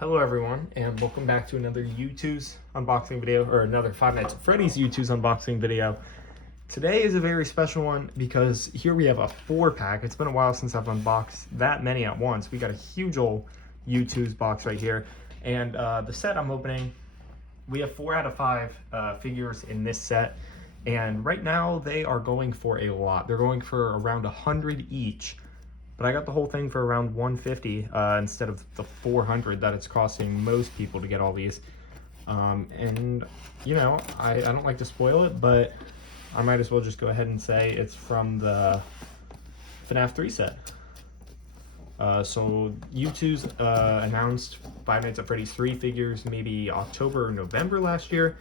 Hello everyone, and welcome back to another Youtooz unboxing video, or another Five Nights at Freddy's Youtooz unboxing video. Today is a very special one because here we have a 4-pack. It's been a while since I've unboxed that many at once. We got a huge old Youtooz box right here, and the set I'm opening, we have 4 out of 5 figures in this set, and right now they are going for a lot. They're going for around 100 each. But I got the whole thing for around 150 instead of the 400 that it's costing most people to get all these. And, you know, I don't like to spoil it, but I might as well just go ahead and say it's from the FNAF 3 set. So Youtooz announced Five Nights at Freddy's 3 figures maybe October or November last year,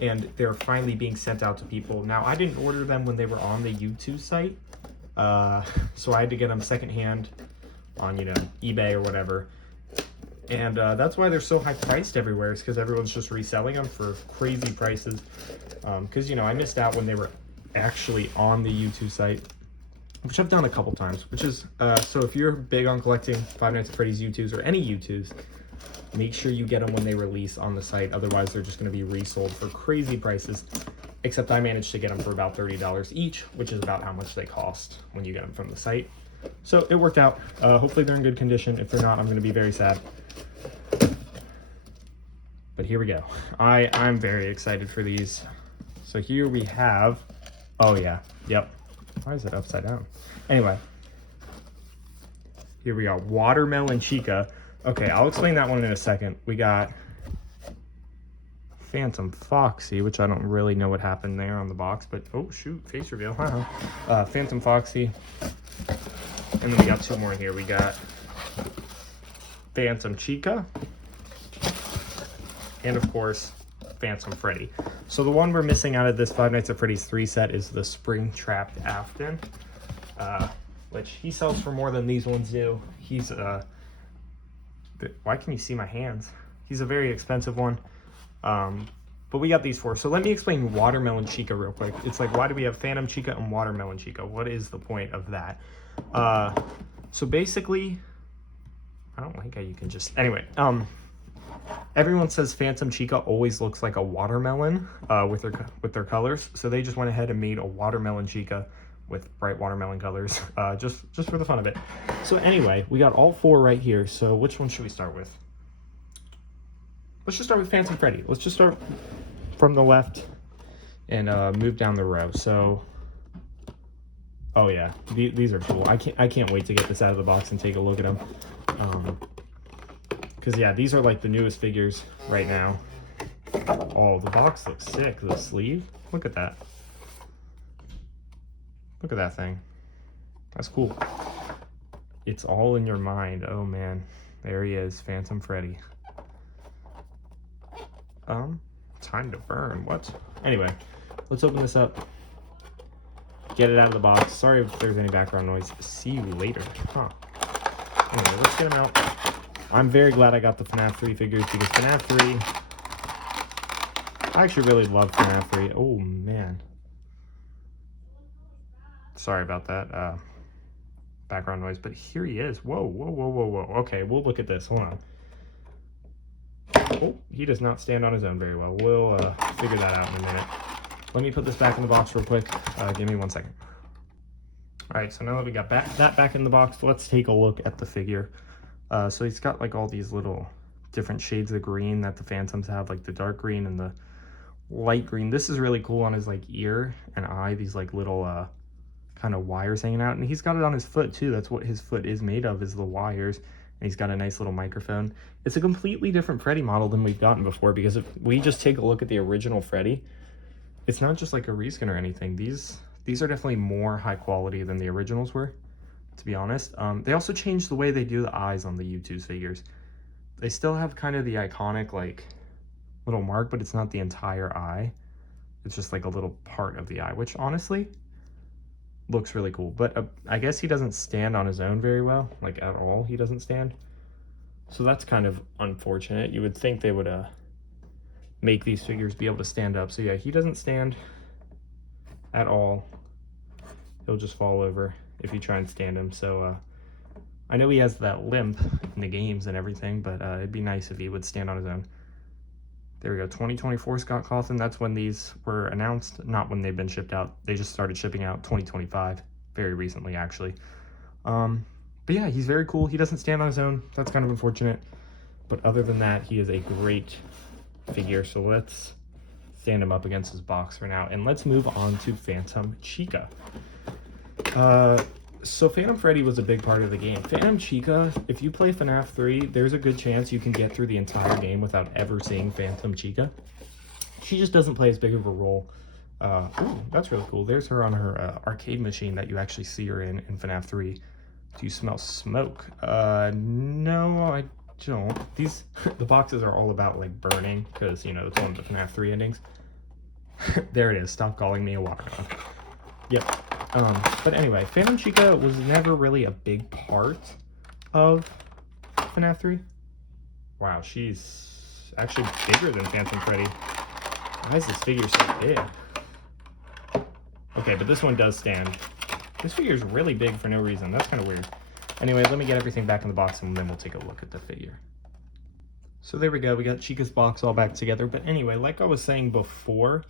and they're finally being sent out to people. Now, I didn't order them when they were on the Youtooz site. So I had to get them secondhand on, eBay or whatever. And that's why they're so high priced everywhere, is because everyone's just reselling them for crazy prices. Because, I missed out when they were actually on the Youtooz site, which I've done a couple times, which is, so if you're big on collecting Five Nights at Freddy's Youtooz or any Youtooz, make sure you get them when they release on the site. Otherwise, they're just going to be resold for crazy prices. Except I managed to get them for about $30 each, which is about how much they cost when you get them from the site. So it worked out. Hopefully they're in good condition. If they're not, I'm going to be very sad. But here we go. I'm very excited for these. So here we have, oh yeah, yep. Why is it upside down? Anyway, here we got Watermelon Chica. Okay, I'll explain that one in a second. We got Phantom Foxy, which I don't really know what happened there on the box, but oh shoot, face reveal. Phantom Foxy, and then we got 2 more here. We got Phantom Chica, and of course Phantom Freddy. So the one we're missing out of this Five Nights at Freddy's 3 set is the Spring-Trapped Afton, which he sells for more than these ones do. He's why can you see my hands? He's a very expensive one. But we got these 4. So let me explain Watermelon Chica real quick. It's like, why do we have Phantom Chica and Watermelon Chica? What is the point of that? So basically, I don't like how you can just, anyway, everyone says Phantom Chica always looks like a watermelon, with their colors. So they just went ahead and made a Watermelon Chica with bright watermelon colors, just for the fun of it. So anyway, we got all 4 right here. So which one should we start with? Let's just start with Phantom Freddy. Let's just start from the left and move down the row. So, oh yeah, these are cool. I can't wait to get this out of the box and take a look at them. Because yeah, these are like the newest figures right now. Oh, the box looks sick. The sleeve, look at that. Look at that thing. That's cool. It's all in your mind. Oh man, there he is, Phantom Freddy. Time to burn. What? Anyway, let's open this up. Get it out of the box. Sorry if there's any background noise. See you later. Anyway, let's get them out. I'm very glad I got the FNAF 3 figures because FNAF 3... I actually really love FNAF 3. Oh, man. Sorry about that background noise, but here he is. Whoa, whoa, whoa, whoa, whoa. Okay, we'll look at this. Hold on. Oh, he does not stand on his own very well. We'll figure that out in a minute. Let me put this back in the box real quick. Give me 1 second. All right, so now that we got that back in the box, let's take a look at the figure. So he's got like all these little different shades of green that the Phantoms have, like the dark green and the light green. This is really cool on his like ear and eye, these like little kind of wires hanging out. And he's got it on his foot too. That's what his foot is made of, is the wires. And he's got a nice little microphone. It's a completely different Freddy model than we've gotten before, because if we just take a look at the original Freddy, it's not just like a reskin or anything. These are definitely more high quality than the originals were, to be honest. They also changed the way they do the eyes on the Youtooz figures. They still have kind of the iconic like little mark, but it's not the entire eye. It's just like a little part of the eye, which honestly looks really cool. But I guess he doesn't stand on his own very well, like at all. He doesn't stand, so that's kind of unfortunate. You would think they would make these figures be able to stand up. So yeah, he doesn't stand at all. He'll just fall over if you try and stand him. So I know he has that limp in the games and everything, but it'd be nice if he would stand on his own. There we go, 2024 Scott Cawthon. That's when these were announced, not when they've been shipped out. They just started shipping out 2025, very recently, actually. But yeah, he's very cool. He doesn't stand on his own. That's kind of unfortunate. But other than that, he is a great figure. So let's stand him up against his box for now. And let's move on to Phantom Chica. So Phantom Freddy was a big part of the game. Phantom Chica, if you play FNAF 3, there's a good chance you can get through the entire game without ever seeing Phantom Chica. She just doesn't play as big of a role. Ooh, that's really cool. There's her on her arcade machine that you actually see her in FNAF 3. Do you smell smoke? No, I don't. These, the boxes are all about like burning, because, you know, it's one of the FNAF 3 endings. There it is. Stop calling me a watermelon. Yep. But anyway, Phantom Chica was never really a big part of FNAF 3. Wow, she's actually bigger than Phantom Freddy. Why is this figure so big? Okay, but this one does stand. This figure is really big for no reason. That's kind of weird. Anyway, let me get everything back in the box and then we'll take a look at the figure. So there we go. We got Chica's box all back together. But anyway, like I was saying before,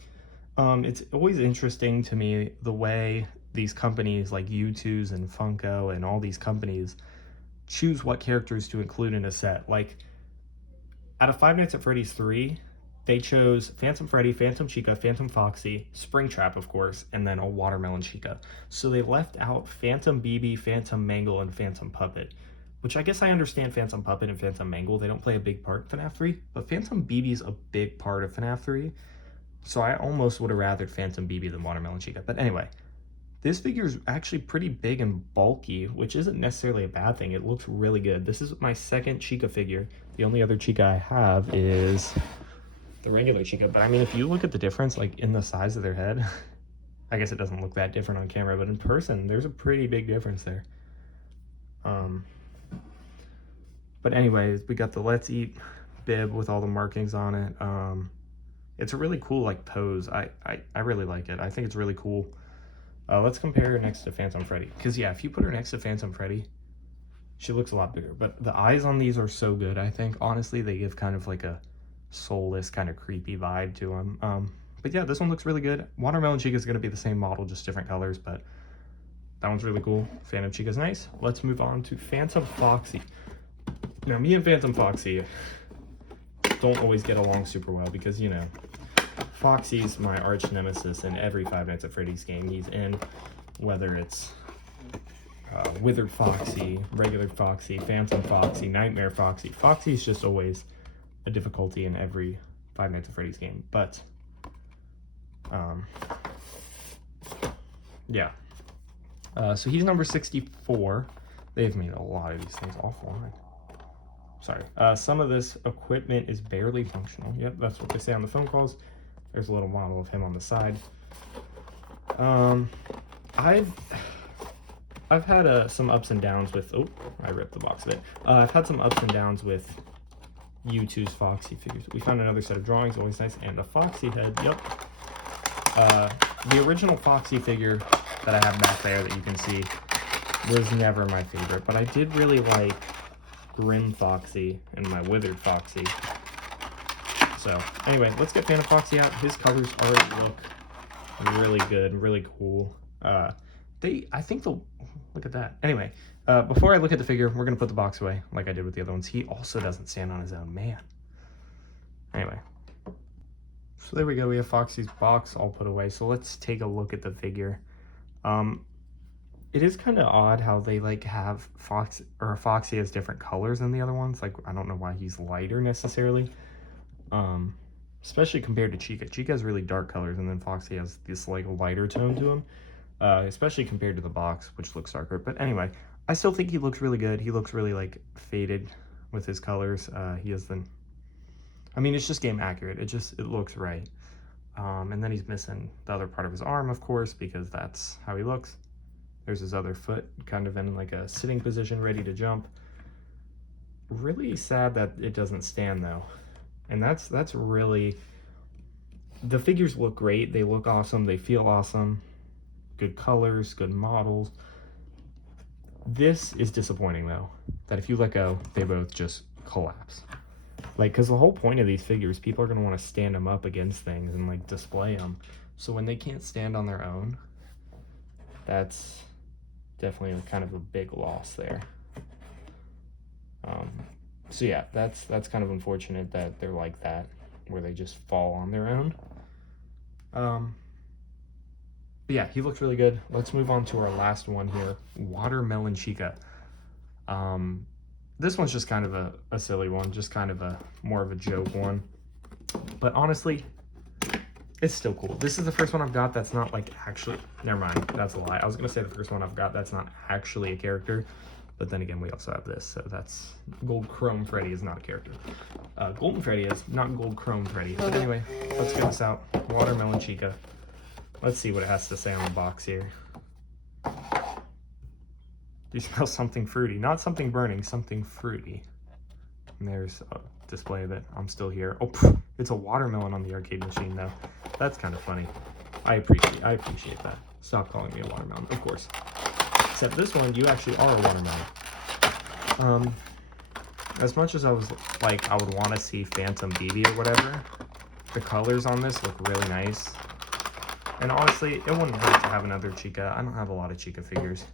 it's always interesting to me the way these companies like Youtooz and Funko and all these companies choose what characters to include in a set. Like, out of Five Nights at Freddy's 3, they chose Phantom Freddy, Phantom Chica, Phantom Foxy, Springtrap, of course, and then a Watermelon Chica. So they left out Phantom BB, Phantom Mangle, and Phantom Puppet, which I guess I understand Phantom Puppet and Phantom Mangle. They don't play a big part in FNAF 3, but Phantom BB is a big part of FNAF 3. So I almost would have rathered Phantom BB than Watermelon Chica. But anyway, this figure is actually pretty big and bulky, which isn't necessarily a bad thing. It looks really good. This is my second Chica figure. The only other Chica I have is the regular Chica. But I mean, if you look at the difference, like in the size of their head, I guess it doesn't look that different on camera, but in person, there's a pretty big difference there. But anyways, we got the Let's Eat bib with all the markings on it. It's a really cool like pose. I really like it. I think it's really cool. Let's compare her next to Phantom Freddy. Because yeah, if you put her next to Phantom Freddy, she looks a lot bigger. But the eyes on these are so good, I think. Honestly, they give kind of like a soulless, kind of creepy vibe to them. But yeah, this one looks really good. Watermelon Chica is going to be the same model, just different colors. But that one's really cool. Phantom Chica's nice. Let's move on to Phantom Foxy. Now, me and Phantom Foxy don't always get along super well because, you know, Foxy's my arch nemesis in every Five Nights at Freddy's game he's in, whether it's Withered Foxy, Regular Foxy, Phantom Foxy, Nightmare Foxy. Foxy's just always a difficulty in every Five Nights at Freddy's game, but yeah. So he's number 64. They've made a lot of these things offline. Sorry. Some of this equipment is barely functional. Yep, that's what they say on the phone calls. There's a little model of him on the side. I've had some ups and downs with, oh, I ripped the box of it. I've had some ups and downs with Youtooz Foxy figures. We found another set of drawings, always nice, and a Foxy head, yep. The original Foxy figure that I have back there that you can see was never my favorite, but I did really like Grim Foxy and my Withered Foxy. So anyway, let's get Phantom Foxy out. His colors already look really good, really cool. I think they'll, look at that. Anyway, before I look at the figure, we're gonna put the box away like I did with the other ones. He also doesn't stand on his own, man. Anyway, so there we go. We have Foxy's box all put away. So let's take a look at the figure. It is kind of odd how they like have Foxy has different colors than the other ones. Like, I don't know why he's lighter necessarily. Especially compared to Chica. Chica has really dark colors, and then Foxy has this like lighter tone to him. Especially compared to the box, which looks darker. But anyway, I still think he looks really good. He looks really like faded with his colors. He has the, I mean, it's just game accurate. It looks right. And then he's missing the other part of his arm, of course, because that's how he looks. There's his other foot kind of in like a sitting position, ready to jump. Really sad that it doesn't stand though. And that's really, the figures look great. They look awesome. They feel awesome. Good colors, good models. This is disappointing though, that if you let go, they both just collapse. Like, because the whole point of these figures, people are going to want to stand them up against things and like display them. So when they can't stand on their own, that's definitely kind of a big loss there. So yeah, that's kind of unfortunate that they're like that, where they just fall on their own. But yeah, he looks really good. Let's move on to our last one here, Watermelon Chica. This one's just kind of a silly one, just kind of a more of a joke one. But honestly, it's still cool. This is the first one I've got that's not like actually, never mind, that's a lie. I was gonna say the first one I've got that's not actually a character, but then again, we also have this, so that's, Gold Chrome Freddy is not a character. Golden Freddy is, not Gold Chrome Freddy. But anyway, let's get this out. Watermelon Chica. Let's see what it has to say on the box here. Do you smell something fruity? Not something burning, something fruity. And there's a display of it. I'm still here. Oh, it's a watermelon on the arcade machine though. That's kind of funny. I appreciate that. Stop calling me a watermelon, of course. Except this one, you actually are a watermelon. As much as I was like, I would want to see Phantom BB or whatever, the colors on this look really nice. And honestly, it wouldn't hurt to have another Chica. I don't have a lot of Chica figures,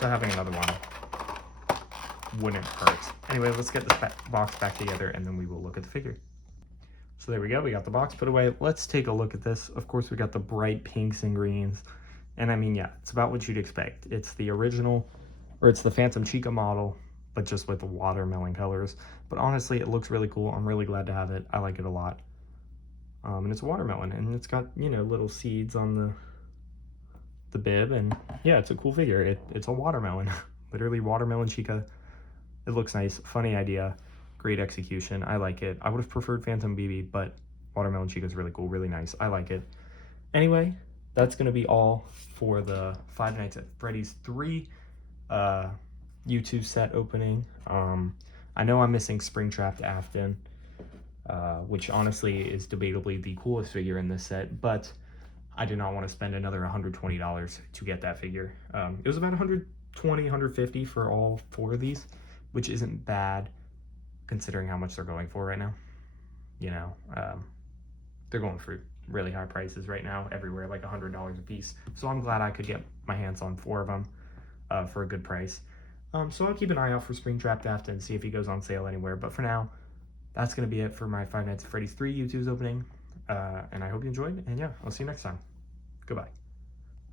so having another one wouldn't hurt. Anyway, let's get this box back together and then we will look at the figure. So there we go, we got the box put away. Let's take a look at this. Of course, we got the bright pinks and greens. And I mean, yeah, it's about what you'd expect. It's the original, or it's the Phantom Chica model, but just with the watermelon colors. But honestly, it looks really cool. I'm really glad to have it. I like it a lot. And it's a watermelon, and it's got, you know, little seeds on the bib, and yeah, it's a cool figure. It's a watermelon. Literally watermelon Chica. It looks nice. Funny idea. Great execution. I like it. I would have preferred Phantom BB, but watermelon Chica is really cool, really nice. I like it. Anyway, that's going to be all for the Five Nights at Freddy's 3 Youtooz set opening. I know I'm missing Springtrap Afton, which honestly is debatably the coolest figure in this set, but I did not want to spend another $120 to get that figure. It was about $120, $150 for all 4 of these, which isn't bad considering how much they're going for right now. You know, they're going for really high prices right now everywhere, like $100 a piece. So I'm glad I could get my hands on 4 of them for a good price. So I'll keep an eye out for Springtrap Afton and see if he goes on sale anywhere. But for now, that's going to be it for my Five Nights at Freddy's 3 Youtooz opening. And I hope you enjoyed. And yeah, I'll see you next time. Goodbye.